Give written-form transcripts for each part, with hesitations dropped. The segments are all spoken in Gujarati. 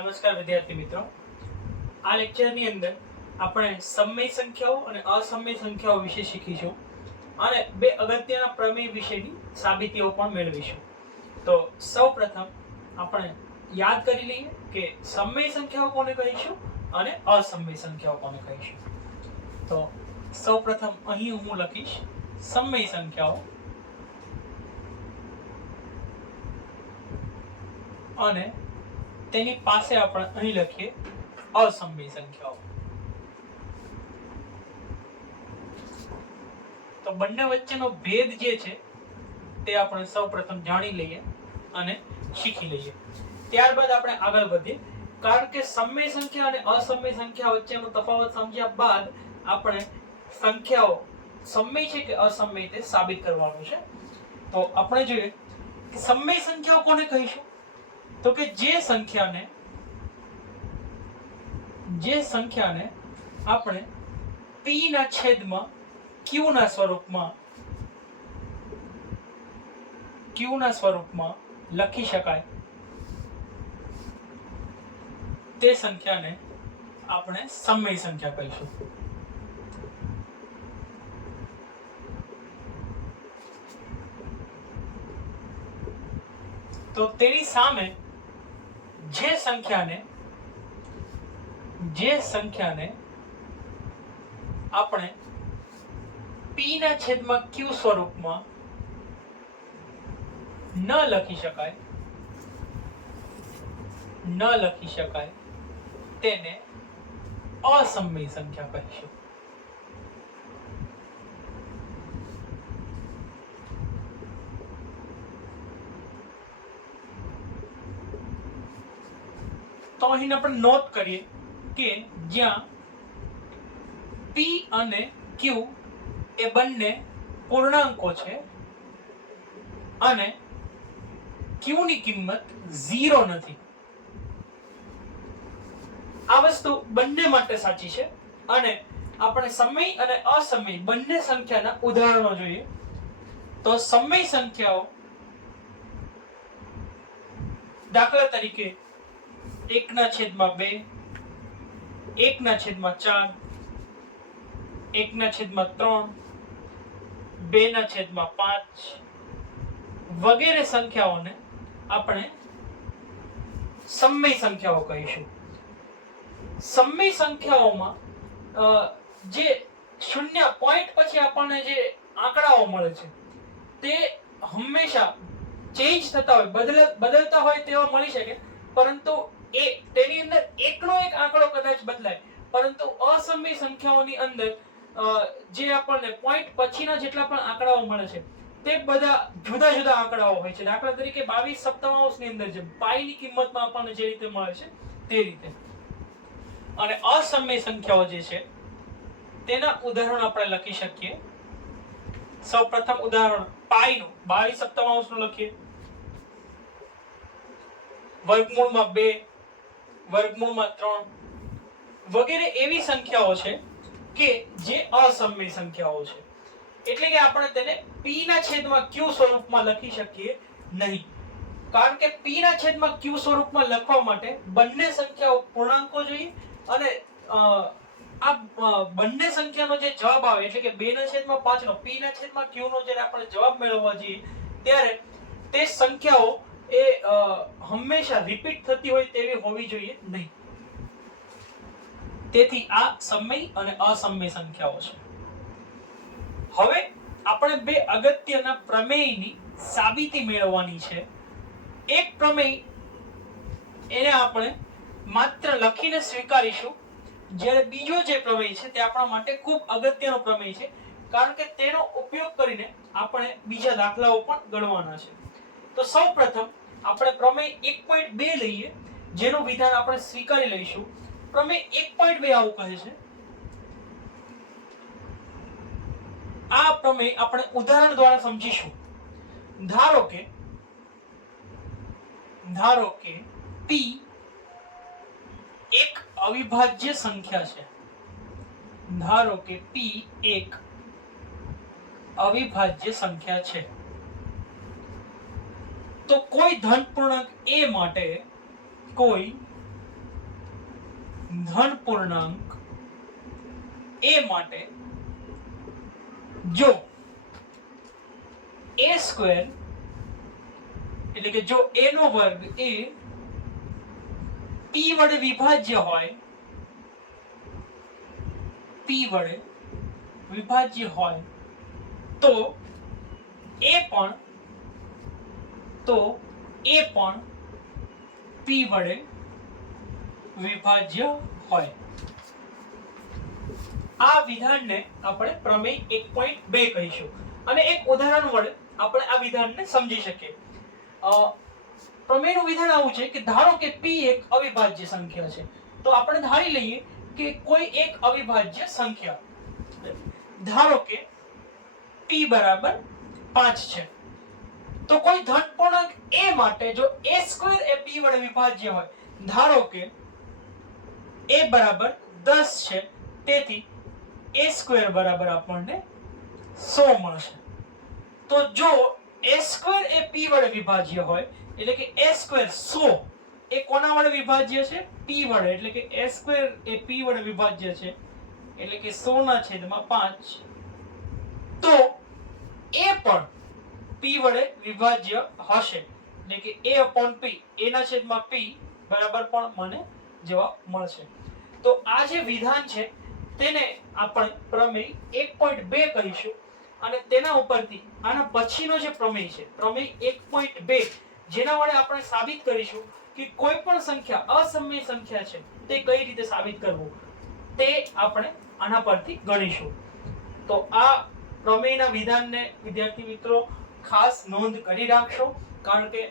નમસ્કાર વિદ્યાર્થી મિત્રો, આ લેક્ચરની અંદર આપણે સમય સંખ્યાઓ અને અસમય સંખ્યાઓ વિશે શીખીશું અને બે અગત્યના પ્રમેય વિશેની સાબિતીઓ પણ મેળવીશું. તો સૌપ્રથમ આપણે યાદ કરી લઈએ કે સમય સંખ્યાઓ કોને કહીશું અને અસમય સંખ્યાઓ કોને કહીશું. તો સૌપ્રથમ અહીં હું લખીશ સમય સંખ્યાઓ અને તેની પાસે આપણે અહીં લખીએ અસમય સંખ્યાઓ. તો બંને વચ્ચેનો ભેદ જે છે તે આપણે સૌપ્રથમ જાણી લઈએ અને શીખી લઈએ. ત્યારબાદ આપણે આગળ વધીએ, કારણ કે સમય સંખ્યા અને અસમય સંખ્યા વચ્ચેનો તફાવત સમજ્યા બાદ આપણે સંખ્યાઓ સમય છે કે અસમય તે સાબિત કરવાનું છે. તો આપણે જોઈએ કે સમય સંખ્યાઓ કોને કહીશું, તો કે જે સંખ્યાને આપણે p ના છેદમાં q ના સ્વરૂપમાં લખી શકાય તે સંખ્યાને આપણે સમય સંખ્યા કહીશું. તો તેની સામે જે સંખ્યાને આપણે p ના છેદમાં q સ્વરૂપમાં ન લખી શકાય તેને અસમય સંખ્યા કહીશું. તો અહીં આપણે નોટ કરીએ કે જ્યાં p અને q એ બંને પૂર્ણાંકો છે અને q ની કિંમત 0 નથી. આ વસ્તુ બંને માટે સાચી છે અને આપણે સમય અને અસમય બંને સંખ્યાના ઉદાહરણો જોઈએ. તો સમય સંખ્યાઓ દાખલા તરીકે 1/2, 1/4, 1/3, 2/5 વગેરે સંખ્યાઓને આપણે સમય સંખ્યાઓ કહીશું. સમય સંખ્યાઓમાં જે શૂન્ય પોઈન્ટ પછી આપણને જે આંકડાઓ મળે છે તે હંમેશા ચેન્જ થતા હોય, બદલતા હોય તેવા મળી શકે, પરંતુ તેની અંદર એકનો એક આંકડો કદાચ બદલાય, પરંતુ અસમય સંખ્યાઓની અંદર જે આપણને પોઈન્ટ પછીના જેટલા પણ આંકડાઓ મળે છે તે બધા જુદા જુદા આંકડાઓ હોય છે. દાખલા તરીકે 22 સપ્તમાંશની અંદર જે પાઈ ની કિંમતમાં આપણને જે રીતે મળે છે તે રીતે. અને અસમય સંખ્યાઓ જે છે તેના ઉદાહરણ આપણે લખી શકીએ. સૌપ્રથમ ઉદાહરણ પાઈ નું 22 સપ્તમાંશનું લખીએ. વર્ગમૂળમાં 2, વર્ગમૂળમાં 3 વગેરે એવી સંખ્યાઓ છે કે જે અસમય સંખ્યાઓ છે. એટલે કે આપણે તેને p ના છેદમાં q સ્વરૂપમાં લખી શકીએ નહીં, કારણ કે p ના છેદમાં q સ્વરૂપમાં લખવા માટે બંને સંખ્યાઓ પૂર્ણાંકો જોઈએ અને આ બંને સંખ્યાનો જે જવાબ આવે એટલે કે 2/5 નો p ના છેદમાં q નો જ્યારે આપણે જવાબ મેળવવા જઈએ ત્યારે તે સંખ્યાઓ એ હંમેશા રિપીટ થતી હોય તેવી હોવી જોઈએ નહીં. તેથી આ સમય અને અસમય સંખ્યાઓ છે. હવે આપણે બે અગત્યના પ્રમેયની સાબિતી મેળવવાની છે. એક પ્રમેય એને આપણે માત્ર લખીને સ્વીકારીશું, જ્યારે બીજો જે પ્રમેય છે તે આપણા માટે ખૂબ અગત્યનો પ્રમેય છે, કારણ કે તેનો ઉપયોગ કરીને આપણે બીજા દાખલાઓ પણ ગણવાના છે. તો સૌપ્રથમ આપણે પ્રમેય 1.2 લઈએ, જેનું વિધાન આપણે સ્વીકારી લઈશું. પ્રમેય 1.2 આવું કહે છે. આ પ્રમેય આપણે ઉદાહરણ દ્વારા સમજીશું. ધારો કે p એક અવિભાજ્ય સંખ્યા છે. ધારો કે p એક અવિભાજ્ય સંખ્યા છે તો કોઈ ધન પૂર્ણાંક a માટે કોઈ ધન પૂર્ણાંક a માટે જો a સ્ક્વેર એટલે કે જો a નો વર્ગ એ p વડે વિભાજ્ય હોય, p વડે વિભાજ્ય હોય તો એ પણ p વડે વિભાજ્ય હોય. આ વિધાનને આપણે પ્રમેય 1.2 કહીશું અને એક ઉદાહરણ વડે આપણે આ વિધાનને સમજી શકીએ. પ્રમેયનું વિધાન આવું છે કે ધારો કે p એક અવિભાજ્ય સંખ્યા છે, તો આપણે ધારી લઈએ કે કોઈ એક અવિભાજ્ય સંખ્યા, ધારો કે p બરાબર 5 છે, તો કોઈ ધન પૂર્ણાંક a માટે જો a સ્ક્વેર એ p વડે વિભાજ્ય હોય, ધારો કે a બરાબર 10 છે, તેથી a સ્ક્વેર બરાબર આપણને 100 મળશે. તો જો a સ્ક્વેર એ p વડે વિભાજ્ય હોય એટલે કે a સ્ક્વેર 100 એ કોના વડે વિભાજ્ય છે? p વડે. એટલે કે a સ્ક્વેર એ p વડે વિભાજ્ય છે એટલે કે 100 ના છેદમાં 5, તો a પણ p વડે વિભાજ્ય હશે એટલે કે a upon p, a ના છેદમાં p બરાબર પણ મને જવાબ મળશે. તો આ જે વિધાન છે તેને આપણે પ્રમેય 1.2 કહીશું અને તેના ઉપરથી આના પછીનો જે પ્રમેય છે પ્રમેય 1.2, જેના વડે આપણે સાબિત કરીશું કે કોઈ પણ સંખ્યા અસમય સંખ્યા છે તે કઈ રીતે સાબિત કરવું તે આપણે આના પરથી ગણીશું. તો આ પ્રમેયના વિધાનને વિદ્યાર્થી મિત્રો ખાસ નોંધ કરી રાખશો, કારણ કે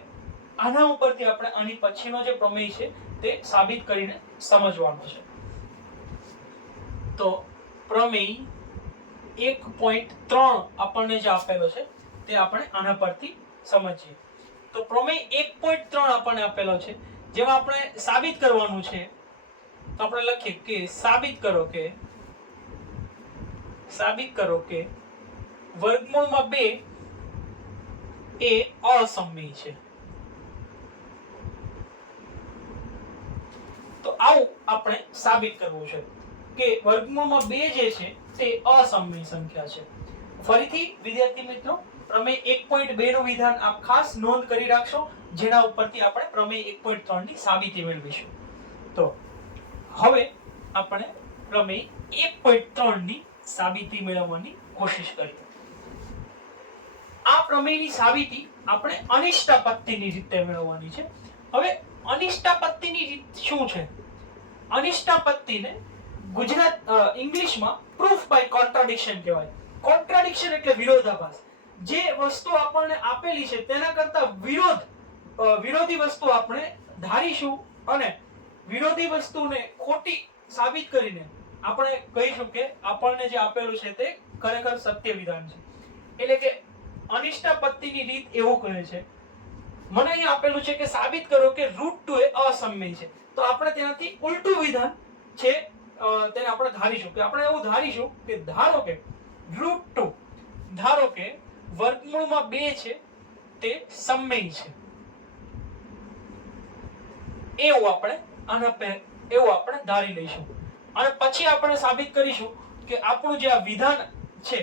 આના ઉપરથી આપણે આની પછીનો જે પ્રમેય છે તે સાબિત કરીને સમજવાનો છે. તો પ્રમેય 1.3 આપણને જે આપેલો છે તે આપણે આના પરથી સમજીએ. તો પ્રમેય 1.3 આપણને આપેલો છે, જેમાં આપણે સાબિત કરવાનું છે. તો આપણે લખીએ કે સાબિત કરો કે વર્ગમૂળમાં 2 એ અસમય છે. તો આવું આપણે સાબિત કરવું છે કે વર્ગમૂળમાં 2 જે છે તે અસમય સંખ્યા છે. ફરીથી વિદ્યાર્થી મિત્રો પ્રમેય 1.2 નું વિધાન આપ ખાસ નોંધ કરી રાખશો, જેના ઉપરથી આપણે પ્રમેય 1.3 ની સાબિતી મેળવીશું. તો હવે આપણે પ્રમેય 1.3 ની સાબિતી મેળવવાની કોશિશ કરીએ. આ પ્રમેયની સાબિતી આપણે અનિષ્ટાપત્તિની રીતે મેળવવાની છે. હવે અનિષ્ટાપત્તિની રીત શું છે? અનિષ્ટાપત્તિને ઇંગ્લિશમાં પ્રૂફ બાય કોન્ટ્રાડિક્શન કહેવાય. કોન્ટ્રાડિક્શન એટલે વિરોધાભાસ. જે વસ્તુ આપણને આપેલી છે તેના કરતા વિરોધી વસ્તુ આપણે ધારીશું અને વિરોધી વસ્તુને ખોટી સાબિત કરીને આપણે કહીશું કે આપણને જે આપેલું છે તે ખરેખર સત્ય વિધાન છે. એટલે કે અનિષ્ટાપત્તિની રીત એવું કહે છે, મને અહીં આપેલું છે કે સાબિત કરો કે √2 એ અસમય છે, તો આપણે તેનાથી ઉલટું વિધાન છે તેને આપણે ધારીશું કે આપણે એવું ધારીશું કે ધારો કે √2 ધારો કે વર્ગમૂળમાં 2 છે તે સમય છે, એવું આપણે ધારી લઈશું અને પછી આપણે સાબિત કરીશું કે આપણું જે આ વિધાન છે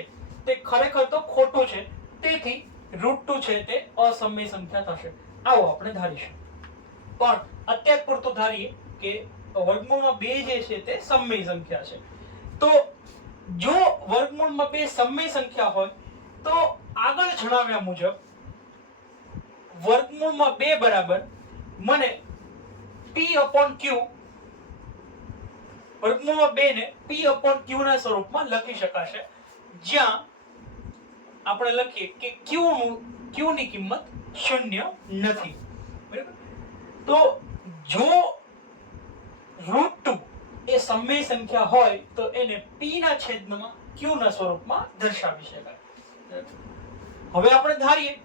તે ખરેખર તો ખોટું છે, તેથી √2 છે તે અસમય સંખ્યા થશે. આવો આપણે ધારીશું. પણ અત્યાર પૂરતું ધારીએ કે વર્ગમૂળમાં 2 જે છે તે સમય સંખ્યા છે. તો જો વર્ગમૂળમાં 2 સમય સંખ્યા હોય તો આગળ જણાવ્યા મુજબ વર્ગમૂળમાં 2 બરાબર મને p/q, વર્ગમૂળમાં 2 ને p/q ના સ્વરૂપમાં લખી શકાશે, જ્યાં આપણે લખીએ કે q ની કિંમત 0 નથી. બરાબર? તો જો √2 એ સમય સંખ્યા હોય તો એને p ના છેદમાં q ના સ્વરૂપમાં દર્શાવી શકાય. હવે આપણે ધારીએ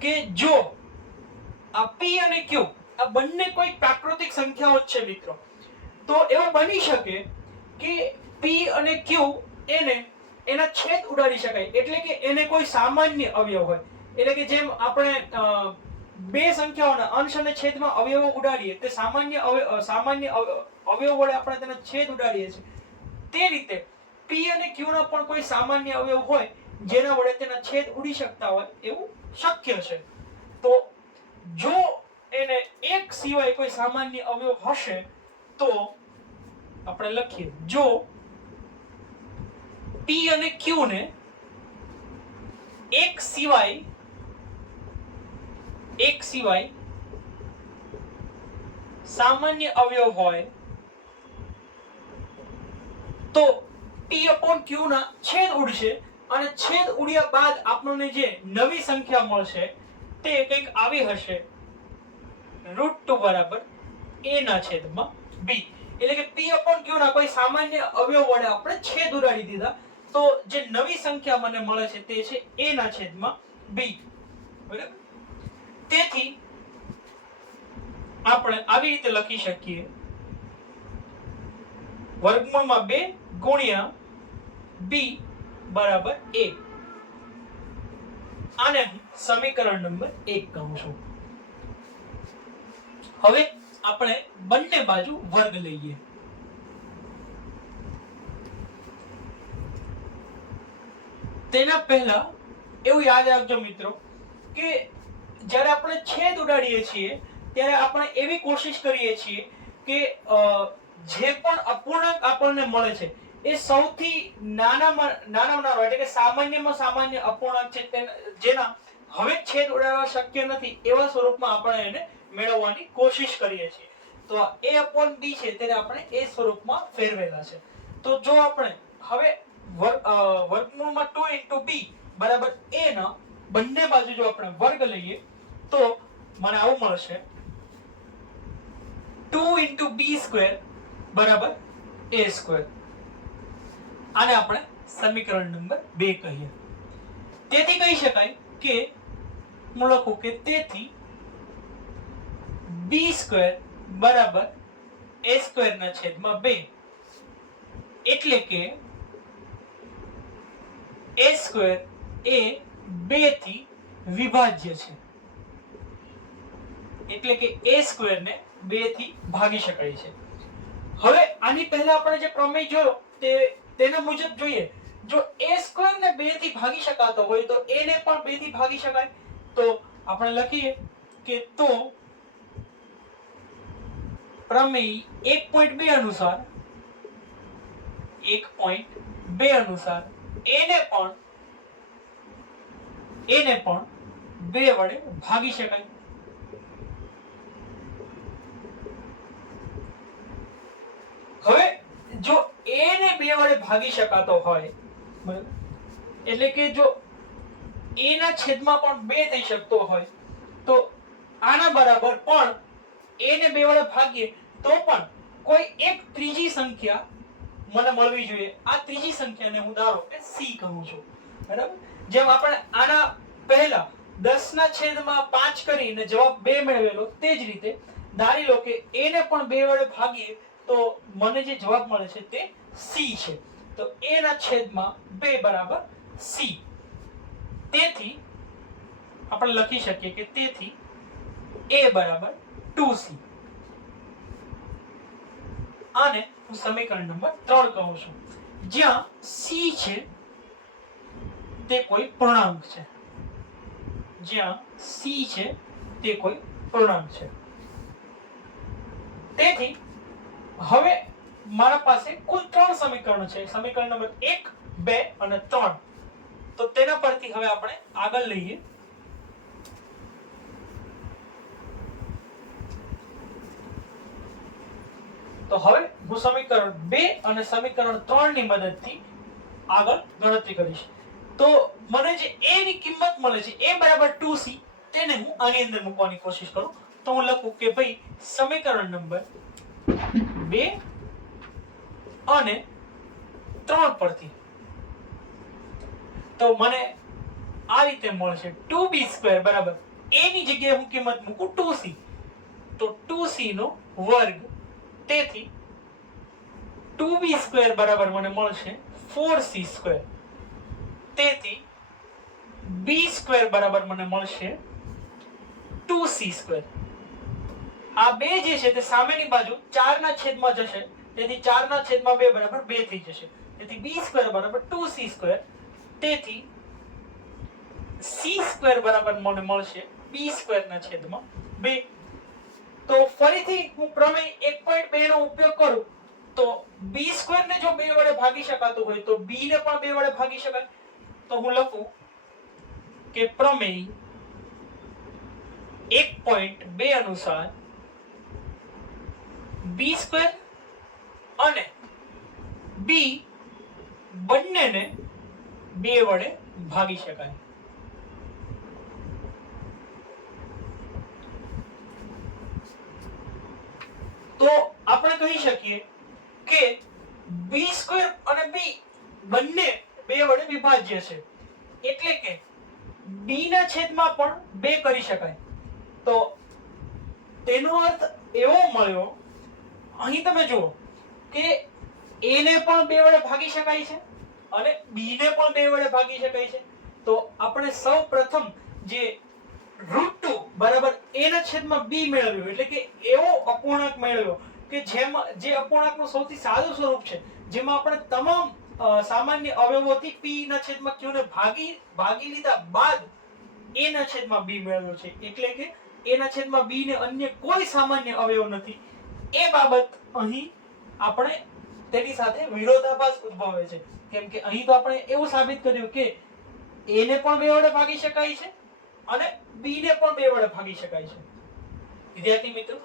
કે જો આ p અને q આ બંને કોઈ પ્રાકૃતિક સંખ્યાઓ છે મિત્રો, તો એવું બની શકે કે p અને q એના છેદ ઉડાડી શકાય, એટલે કે એને કોઈ સામાન્ય અવયવ હોય. એટલે કે જેમ આપણે બે સંખ્યાઓના અંશ અને છેદમાં અવયવો ઉડાડીએ તે સામાન્ય અવયવ વડે આપણે તેનો છેદ ઉડાડીએ છીએ, તે રીતે P અને Q ના પણ કોઈ સામાન્ય અવયવ હોય જેના વડે તેના છેદ ઉડી શકતા હોય એવું શક્ય છે. તો જો એને એક સિવાય કોઈ સામાન્ય અવયવ હશે તો આપણે લખીએ, જો P અને Q ને એક સિવાય સામાન્ય અવયવ હોય તો P upon Q ના છેદ ઉડશે અને છેદ ઉડ્યા બાદ આપણને જે નવી સંખ્યા મળશે તે કંઈક આવી હશે, √2 બરાબર a ના છેદમાં b. એટલે કે P upon Q ના કોઈ સામાન્ય અવયવ વડે આપણે છેદ ઉડાડી દીધા તો જે નવી સંખ્યા મને મળે છે તે છે a ના છેદમાં b. બરાબર. તેથી આપણે આવી રીતે લખી શકીએ, વર્ગમૂળમાં 2 ગુણ્યા b બરાબર a. આને સમીકરણ નંબર 1 કહું છું. હવે આપણે બંને બાજુ વર્ગ લઈએ. તેના પહેલા એવું યાદ રાખજો મિત્રો કે જ્યારે આપણે છેદ ઉડાડીએ છીએ ત્યારે આપણે એવી કોશિશ કરીએ છીએ કે જે પણ અપૂર્ણાંક આપણને મળે છે એ સૌથી નાનામાં નાનો એટલે કે સામાન્યમાં સામાન્ય અપૂર્ણાંક છે જેના હવે છેદ ઉડાડવા શક્ય નથી એવા સ્વરૂપમાં આપણે એને મેળવવાની કોશિશ કરીએ છીએ. તો a upon b છે તેને આપણે એ સ્વરૂપમાં ફેરવેલા છે. તો જો આપણે હવે વર્ગમૂળમાં 2 into b બરાબર a ના બંને બાજુ જો આપણે વર્ગ લઈએ તો મને આવું મળશે, 2 into b સ્ક્વેર બરાબર a સ્ક્વેર. આને આપણે સમીકરણ નંબર 2 કહીએ. તેથી કહી શકાય કે હું લખું કે તેથી b સ્ક્વેર બરાબર a સ્ક્વેર ના છેદમાં 2, એટલે કે a સ્ક્વેર એ 2 થી વિભાજ્ય છે, એટલે કે a સ્ક્વેર ને 2 થી ભાગી શકાય છે. હવે આની પહેલા આપણે જે પ્રમેય જોયો તેના મુજબ જોઈએ, જો a સ્ક્વેર ને 2 થી ભાગી શકાતો હોય તો a ને પણ 2 થી ભાગી શકાય. તો આપણે લખીએ કે તો પ્રમેય 1.2 અનુસાર a ને પણ 2 વડે ભાગી શકાય. હવે જો a ને 2 વડે ભાગી શકાતો હોય, બરાબર, એટલે કે જો a ના છેદમાં પણ 2 થઈ શકતો હોય તો આના બરાબર પણ a ને 2 વડે ભાગીએ તો પણ કોઈ એક ત્રીજી સંખ્યા મને મળવી જોઈએ. આ ત્રીજી સંખ્યાને હું ધારો કે c કહું છું. બરાબર. જેમ આપણે આના પહેલા 10 ના છેદમાં 5 કરીને જવાબ 2 મેળવેલો તે જ રીતે ધારી લો કે a ને પણ 2 વડે ભાગીએ તો મને જે જવાબ મળે છે તે c છે. તો a ના છેદમાં 2 બરાબર c. તેથી આપણે લખી શકીએ કે તેથી a બરાબર 2c. આને હું સમીકરણ નંબર 3 કહું છું, જ્યાં c છે તે કોઈ પૂર્ણાંક છે. તેથી હવે મારા પાસે કુલ 3 સમીકરણો છે, સમીકરણ નંબર 1, 2 અને 3. તો તેના પરથી હવે આપણે આગળ લઈએ. તો હવે હું સમીકરણ 2 અને સમીકરણ 3 ની મદદથી આગળ ગણતરી કરીશ. તો મને જે a ની કિંમત મળે છે a બરાબર 2c તેને હું આની અંદર મૂકવાની કોશિશ કરું. તો હું લખું કે ભાઈ સમીકરણ નંબર 2 અને 3 પરથી તો મને આ રીતે મળશે 2b² બરાબર a ની જગ્યાએ હું કિંમત મૂકું 2c તો 2c નો વર્ગ. તેથી 2b² બરાબર મને મળશે 4c². તેથી b² બરાબર મને મળશે 2c². આ 2 જે છે તે સામેની બાજુ 4 ના છેદમાં જશે, તેથી 4 ના છેદમાં 2 બરાબર 2 થઈ જશે, તેથી b² બરાબર 2c², તેથી c² બરાબર મને મળશે b² ના છેદમાં 2. તો ફરીથી હું પ્રમેય 1.2 નો ઉપયોગ કરું તો b² ને જો 2 વડે ભાગી શકાતું હોય તો b ને પણ 2 વડે ભાગી શકાય. તો હું લખું કે પ્રમેય 1.2 અનુસાર b² અને b બંનેને 2 વડે ભાગી શકાય. તો આપણે કહી શકીએ કે b² અને b બંને 2 વડે વિભાજ્ય છે, એટલે કે b ના છેદમાં પણ 2 કરી શકાય. તો તેનો અર્થ એવો મળ્યો, અહીં તમે જુઓ કે a ને પણ 2 વડે ભાગી શકાય છે અને b ને પણ 2 વડે ભાગી શકાય છે. તો આપણે સૌ પ્રથમ જે √2 બરાબર a ના છેદમાં b મેળવ્યો, એટલે કે એવો અપૂર્ણાંક મેળવ્યો કે જેમાં જે અપૂર્ણાંકનું સૌથી સાદું સ્વરૂપ છે, જેમાં આપણે તમામ સામાન્ય અવયવોથી p ના છેદમાં q ને ભાગી લીધા બાદ a ના છેદમાં b મેળવ્યો છે, એટલે કે a ના છેદમાં b ને અન્ય કોઈ સામાન્ય અવયવ નથી. એ બાબત અહીં આપણે તેની સાથે વિરોધાભાસ ઉદ્ભવે છે, કેમ કે અહીં તો આપણે એવું સાબિત કર્યું કે a ને પણ 2 વડે ભાગી શકાય છે અને b ને પણ 2 વડે ભાગી શકાય છે. વિદ્યાર્થી મિત્રો,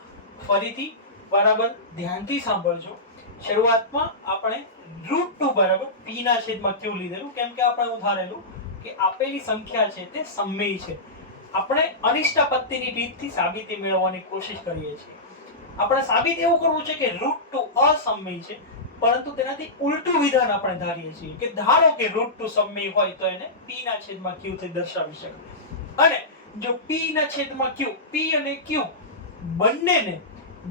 ફરીથી બરાબર ધ્યાનથી સાંભળજો. શરૂઆતમાં આપણે √2 બરાબર p ના છેદમાં q લીધેલું, કેમ કે આપણે ધારેલું કે આપેલી સંખ્યા છે તે સમમેય છે. આપણે અનિષ્ટાપત્તિની રીતથી સાબિતી મેળવવાની કોશિશ કરીએ છીએ. આપણે સાબિત એવું કરવું છે કે √2 અસમમેય છે, પરંતુ તેનાથી ઉલટું વિધાન આપણે ધારીએ છીએ કે ધારો કે √2 સમમેય હોય તો એને p ના છેદમાં q થી દર્શાવી શકાય. અને જો p ના છેદમાં q, p અને q બંનેને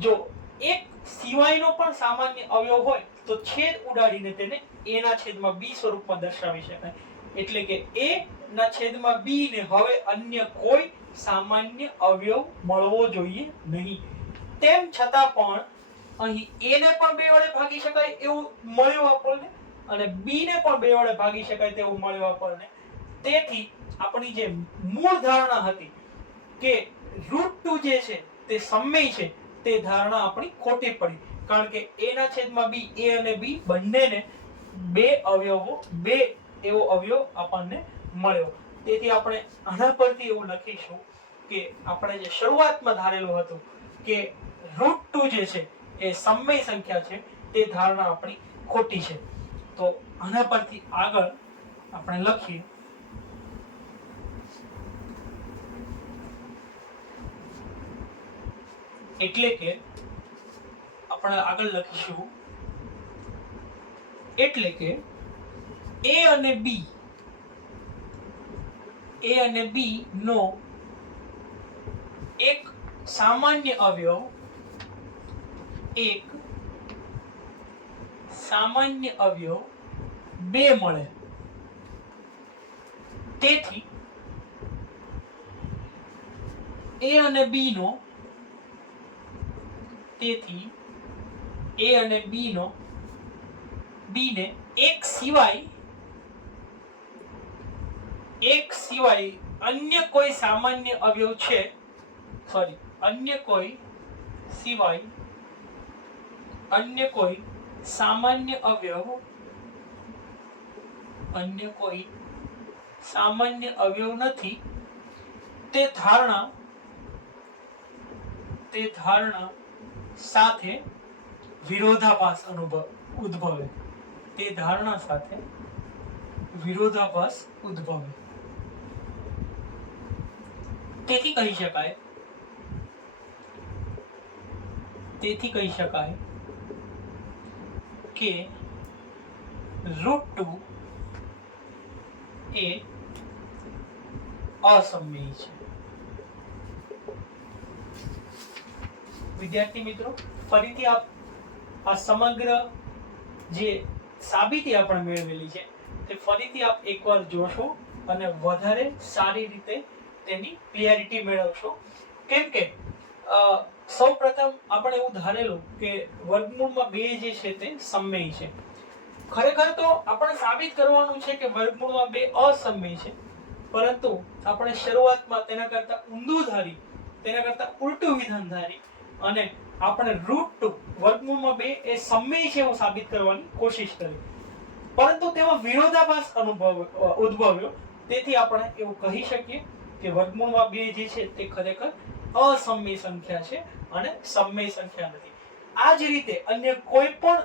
જો એક સિવાયનો પણ સામાન્ય અવયવ હોય તો છેદ ઉડાડીને તેને a ના છેદમાં b સ્વરૂપમાં દર્શાવી શકાય. એટલે કે a ના છેદમાં b ને હવે અન્ય કોઈ સામાન્ય અવયવ મળવો જોઈએ નહીં. તેમ છતાં પણ અહીં a ને પણ 2 વડે ભાગી શકાય એવું મળ્યું આપણને અને b ને પણ 2 વડે ભાગી શકાય તેવું મળ્યું આપણને. તેથી આપણી જે મૂળ ધારણા હતી કે √2 જે છે તે સમમેય છે, તે ધારણા આપણી ખોટી પડી, કારણ કે a ના છેદમાં b, a અને b બંનેને 2 અવયવો 2 એવો અવયવ આપણને મળ્યો. તેથી આપણે આના પરથી એવું લખીશું કે આપણે જે શરૂઆતમાં ધારેલું હતું કે √2 જે છે એ સમમેય સંખ્યા છે, તે ધારણા આપણી ખોટી છે. તો આના પરથી આગળ આપણે લખીએ એટલે કે આપણે આગળ લખીશું એટલે કે a અને b નો એક સામાન્ય અવયવ બે મળે. તેથી a અને b ને એક સિવાય અન્ય કોઈ સામાન્ય અવયવ છે, અન્ય કોઈ સામાન્ય અવયવ નથી, તે ધારણા સાથે વિરોધાભાસ ઉદ્ભવે. તેથી કહી શકાય કે √2 એ અસમમેય છે. વિદ્યાર્થી મિત્રો, ફરીથી આ સમગ્ર જે સાબિતી આપણે મેળવેલી છે તે ફરીથી આપ એકવાર જોશો અને વધારે સારી રીતે તેની ક્લિયરિટી મેળવશો, કેમ કે સૌપ્રથમ આપણે એવું ધારેલું કે વર્ગમૂળમાં 2 જે છે તે સમમેય છે. ખરેખર તો આપણે સાબિત કરવાનું છે કે વર્ગમૂળમાં 2 અસમમેય છે, પરંતુ આપણે શરૂઆતમાં તેના કરતા ઊંધું ધારી, તેના કરતા ઉલટું વિધાન ધારી અને આપણે √2 વર્ગમૂળમાં 2 એ સમમેય છે એવું સાબિત કરવાની કોશિશ કરી, પરંતુ તેમાં વિરોધાભાસ ઉદ્ભવ્યો. તેથી આપણે એવું કહી શકીએ કે વર્ગમૂળમાં 2 જે છે તે ખરેખર અસમમેય સંખ્યા છે અને સમમેય સંખ્યા નથી. આ જ રીતે અન્ય કોઈ પણ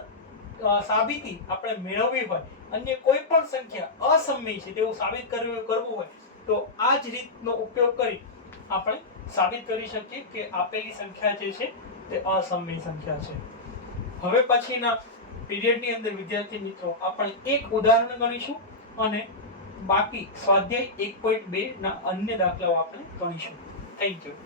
સાબિતી આપણે મેળવવી હોય, અન્ય કોઈ પણ સંખ્યા અસમમેય છે તેવું સાબિત કરવું હોય, તો આ જ રીતનો ઉપયોગ કરી આપણે સાબિત કરી શકીએ કે આપેલી સંખ્યા જે છે તે અસમમેય સંખ્યા છે. હવે પછીના પીરિયડની અંદર વિદ્યાર્થી મિત્રો આપણે એક ઉદાહરણ ગણીશું અને બાકી સ્વાધ્યાય 1.2 ના અન્ય દાખલાઓ આપણે ગણીશું. Thank you.